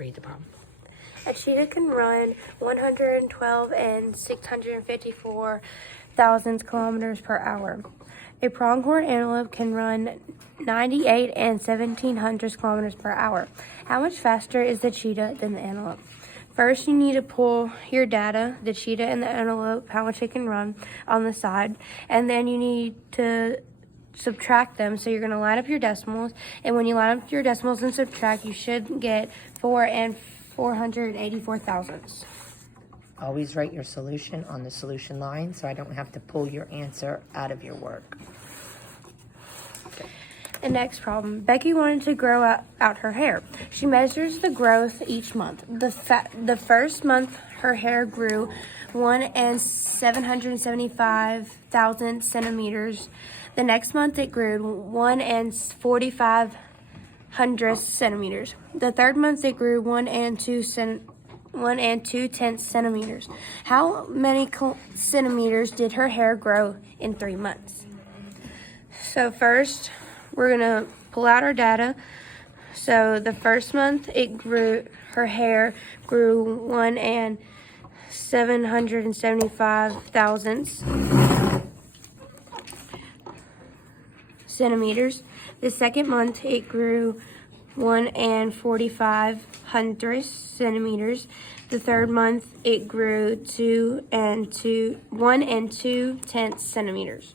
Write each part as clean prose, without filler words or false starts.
read the problem. A cheetah can run 112 and 654 thousandths kilometers per hour. A pronghorn antelope can run 98 and 1700 kilometers per hour. How much faster is the cheetah than the antelope? First, you need to pull your data, the cheetah and the antelope, how much it can run on the side, and then you need to subtract them. So you're going to line up your decimals, and when you line up your decimals and subtract, you should get 4 and 484 thousandths. Always write your solution on the solution line so I don't have to pull your answer out of your work. The next problem. Becky wanted to grow out her hair. She measures the growth each month. The first month, her hair grew 1 and 775 thousandth centimeters. The next month, it grew 1 and 45 hundredths centimeters. The third month, it grew 1 and 2 tenths centimeters. How many centimeters did her hair grow in 3 months? So first, we're gonna pull out our data. So the first month, her hair grew 1 and 775 thousandths centimeters. The second month, it grew 1 and 45 hundredths centimeters. The third month, it grew 1 and 2 tenths centimeters.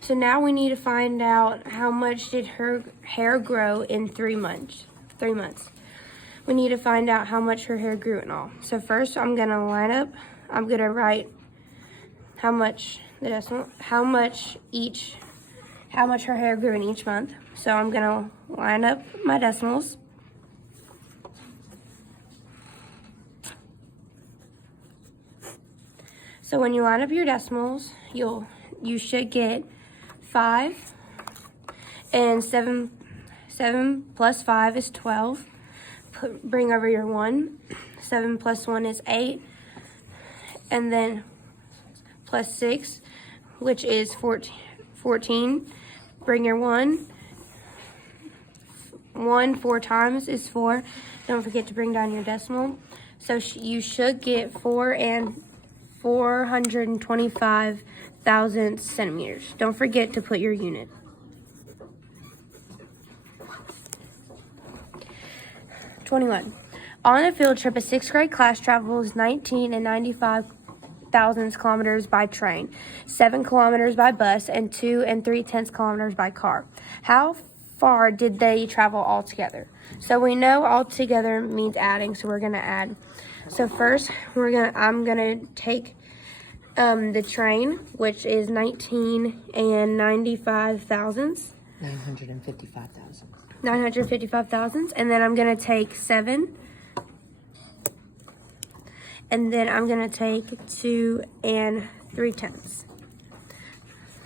So now we need to find out how much did her hair grow in 3 months. We need to find out how much her hair grew in all. So first, I'm gonna line up. I'm gonna write how much her hair grew in each month. So I'm gonna line up my decimals. So when you line up your decimals, you should get 5 and 7 plus 5 is 12. Bring over your 1. 7 plus 1 is 8. And then plus 6, which is 14. Bring your 1. 1 4 times is 4. Don't forget to bring down your decimal. So you should get 4 and 425 thousandths centimeters. Don't forget to put your unit. On a field trip, a 6th grade class travels 19 and 95 thousandths kilometers by train, 7 kilometers by bus, and 2 and 3/10 kilometers by car. How far did they travel all together? So we know all together means adding, so we're gonna add. So first, I'm gonna take the train, which is 19 and 95 thousandths. 955 thousandths. 955 thousandths. And then I'm going to take 7. And then I'm going to take 2 and 3/10.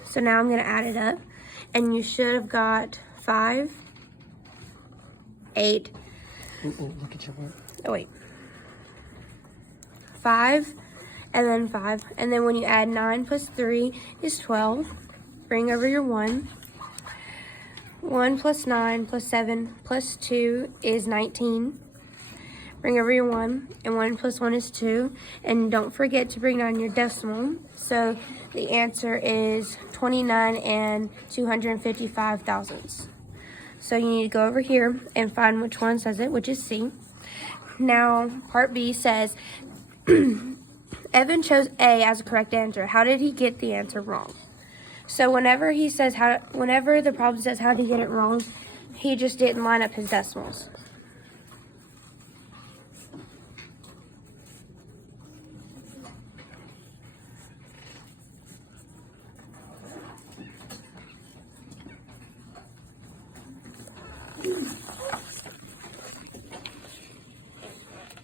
So now I'm going to add it up. And you should have got 5, 8. Ooh, look at your work. Oh, wait. 5. And then 5. And then when you add 9 plus 3 is 12. Bring over your 1. 1 plus 9 plus 7 plus 2 is 19. Bring over your 1. And 1 plus 1 is 2. And don't forget to bring down your decimal. So the answer is 29 and 255 thousandths. So you need to go over here and find which one says it, which is C. Now, part B says, Evan chose A as a correct answer. How did he get the answer wrong? So whenever the problem says how did he get it wrong, he just didn't line up his decimals.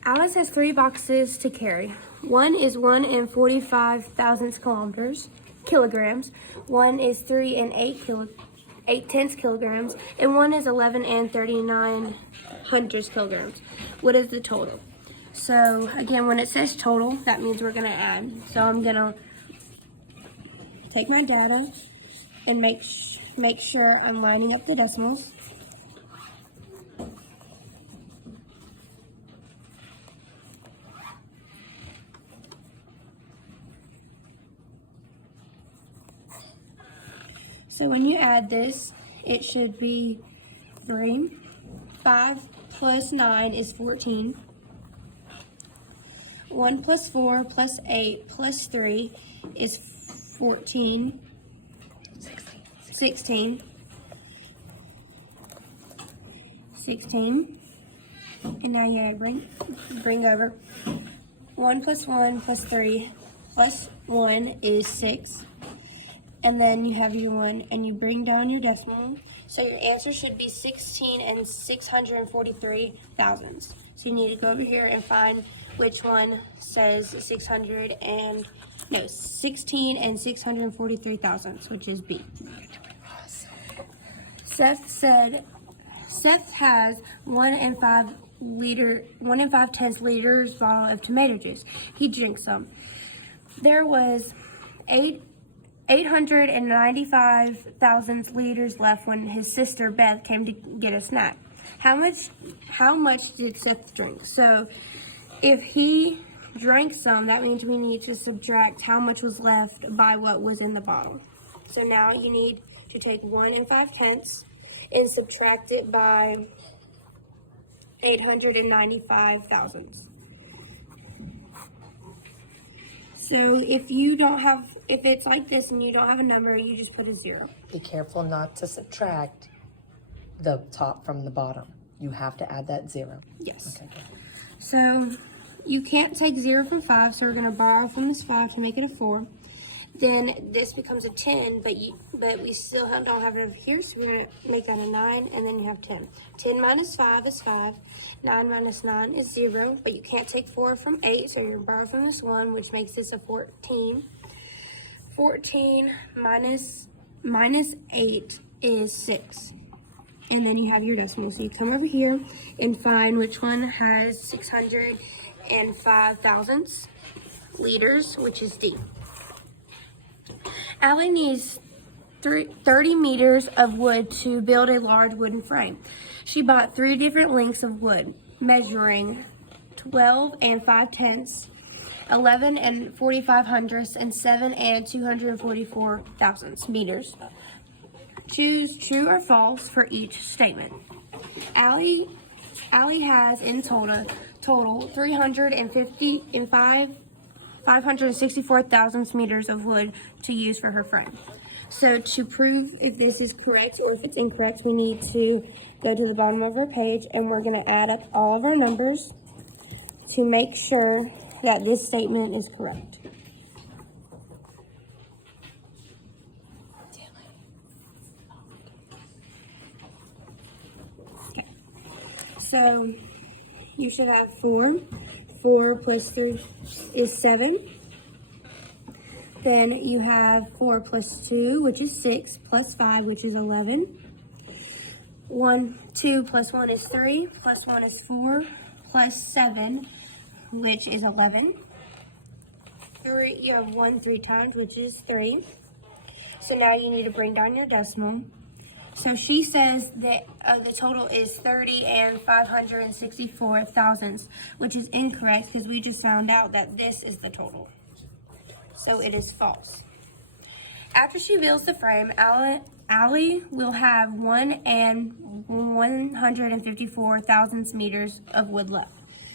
Alice has 3 boxes to carry. One is 1 and 45 thousandths kilograms. One is 3 and 8 tenths kilograms. And one is 11 and 39 hundredths kilograms. What is the total? So again, when it says total, that means we're gonna add. So I'm gonna take my data and make sure I'm lining up the decimals. So when you add this, it should be 3. 5 plus 9 is 14. 1 plus 4 plus 8 plus 3 is 14. 16. 16. And now you gotta bring over. 1 plus 1 plus 3 plus 1 is 6. And then you have your 1, and you bring down your decimal. So your answer should be 16 and 643 thousandths. So you need to go over here and find which one says 16 and 643 thousandths, which is B. Seth has 1 and 5 tenths liters bottle of tomato juice. He drinks some. There was 895 thousandths liters left when his sister Beth came to get a snack. How much did Seth drink? So if he drank some, that means we need to subtract how much was left by what was in the bottle. So now you need to take 1 and 5 tenths and subtract it by 895 thousandths. So if it's like this and you don't have a number, you just put a 0. Be careful not to subtract the top from the bottom. You have to add that 0. Yes. Okay, good. So you can't take 0 from 5, so we're going to borrow from this 5 to make it a 4. Then this becomes a 10, but we still don't have it over here, so we're going to make that a 9, and then you have 10. 10 minus 5 is 5. 9 minus 9 is 0, but you can't take 4 from 8, so you're going to borrow from this 1, which makes this a 14. 14 minus 8 is 6. And then you have your decimal. So you come over here and find which one has 605 thousandths liters, which is D. Allie needs 30 meters of wood to build a large wooden frame. She bought 3 different lengths of wood, measuring 12 and 5 tenths, 11 and 45 hundredths, and 7 and 244 thousandths meters. Choose true or false for each statement. Allie has in total 564 thousandths meters of wood to use for her frame. So to prove if this is correct or if it's incorrect, we need to go to the bottom of our page, and we're going to add up all of our numbers to make sure that this statement is correct. Okay. So you should have 4. 4 plus 3 is 7. Then you have 4 plus 2, which is 6, plus 5, which is 11. 2 plus 1 is 3, plus 1 is 4, plus 7, which is 11. 3, you have 1 3 times, which is 3. So now you need to bring down your decimal. So she says that the total is 30 and 564 thousandths, which is incorrect because we just found out that this is the total. So it is false. After she builds the frame, Allie will have 1 and 154 thousandths meters of wood left.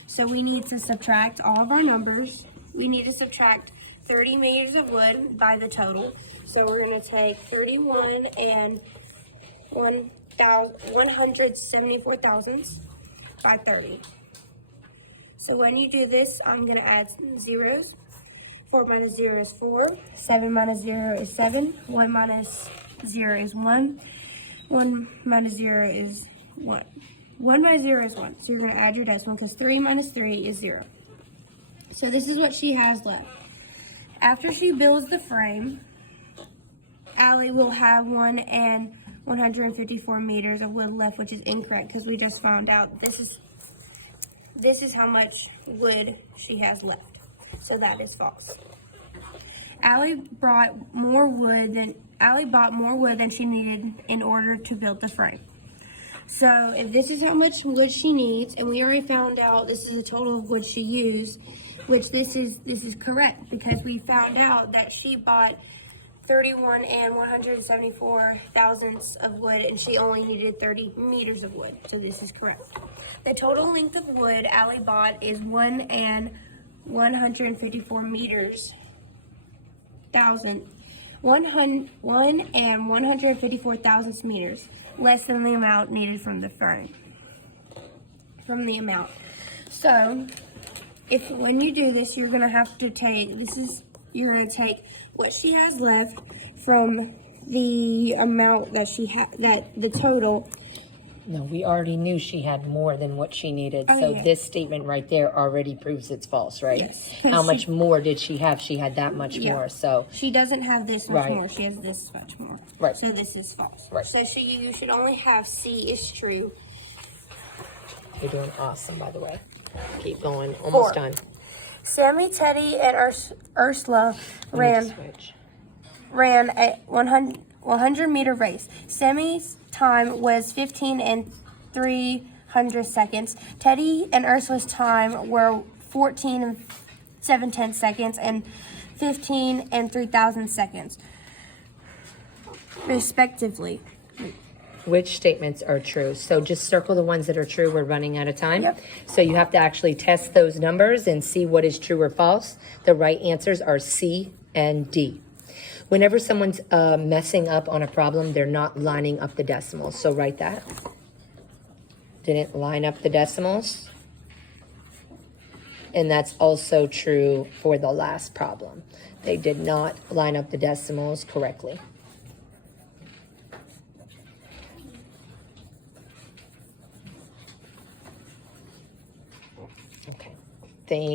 So we need to subtract all of our numbers. We need to subtract 30 meters of wood by the total. So we're going to take 31 and 174 thousandths by 30. So when you do this, I'm going to add zeros. 4 minus 0 is 4. 7 minus 0 is 7. 1 minus 0 is 1. 1 minus 0 is 1. 1 minus 0 is 1. So you're going to add your decimal because 3 minus 3 is 0. So this is what she has left. After she builds the frame, Allie will have 1 and 154 meters of wood left, which is incorrect because we just found out this is how much wood she has left. So that is false. Allie bought more wood than she needed in order to build the frame. So if this is how much wood she needs, and we already found out this is the total of wood she used, which this is correct because we found out that she bought 31 and 174 thousandths of wood, and she only needed 30 meters of wood. So this is correct. The total length of wood Allie bought is 1 and 154 meters. 1 and 154 thousandths meters, less than the amount needed from the fern. From the amount. So, if when you do this, you're gonna have to take you're gonna take what she has left from the amount that she had, the total. No, we already knew she had more than what she needed. So Okay. this statement right there already proves it's false, right? Yes. How much more did she have? She had that much Yeah. more. So She doesn't have this much Right. more. She has this much more. Right. So this is false. Right. So you should only have C is true. you're doing awesome, by the way. Keep going. Almost 4. done. Sammy, Teddy, and Ursula We need to ran switch. a 100-meter race. Sammy's time was 15 and 300 seconds. Teddy and Ursula's time were 14 and 7/10 seconds and 15 and 3,000 seconds, respectively. Which statements are true? So just circle the ones that are true. We're running out of time. Yep. So you have to actually test those numbers and see what is true or false. The right answers are C and D. Whenever someone's messing up on a problem, they're not lining up the decimals. So write that. Didn't line up the decimals. And that's also true for the last problem. They did not line up the decimals correctly. Okay. Thank